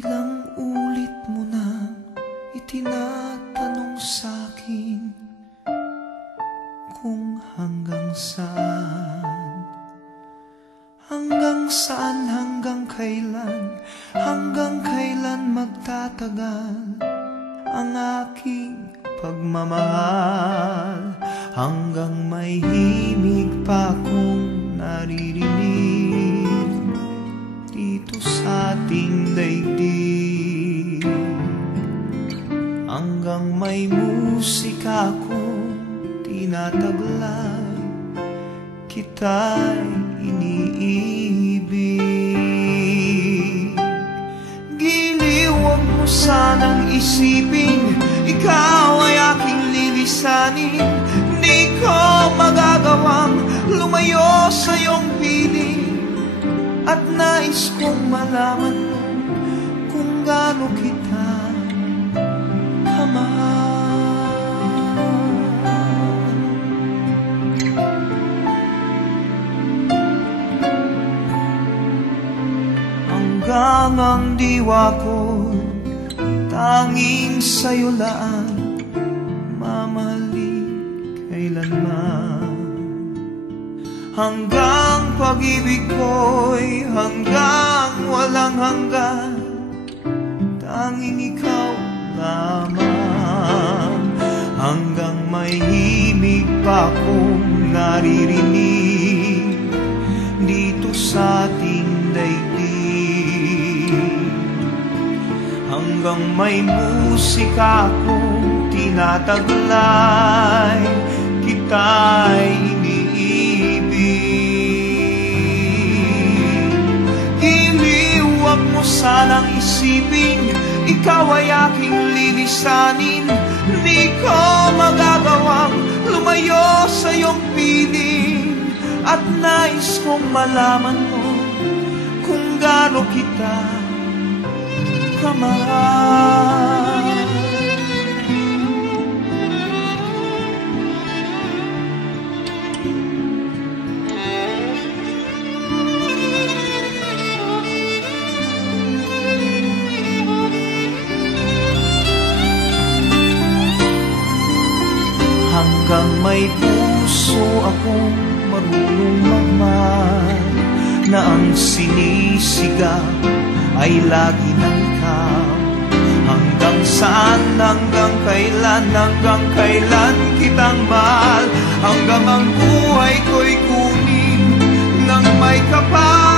Ilang ulit mo na itinatanong sa'kin kung hanggang saan, hanggang kailan magtatagal ang aking pagmamahal, hanggang may himig pa akong naririnig dito sa ating daigdig, hanggang may musika akong tinataglay, kita'y iniibig. Giliw, huwag mo sanang isipin ikaw ay aking lilisanin. Di ko magagawang lumayo sa iyong piling, at nais kong malaman mo kung gaano kita kamahal. Hanggang ang diwa ko tanging sa'yo lang mamahalin kailanman, hanggang pag-ibig ko'y hanggang walang hanggan, tanging ikaw lamang, hanggang may himig pa akong naririnig dito sa ating daigdig, hanggang may musika akong tinataglay, kita'y iniibig. Giliw, huwag mo sanang isipin ikaw ay aking lilisanin. Di ko magagawang lumayo sa iyong piling, at nais kong malaman mo kung gaano kita kamahal. Hanggang may puso akong marunong magmahal, na ang sinisigaw ay lagi ng ikaw. Hanggang saan, hanggang kailan kitang mahal, hanggang ang buhay ko'y kunin ng may kapal.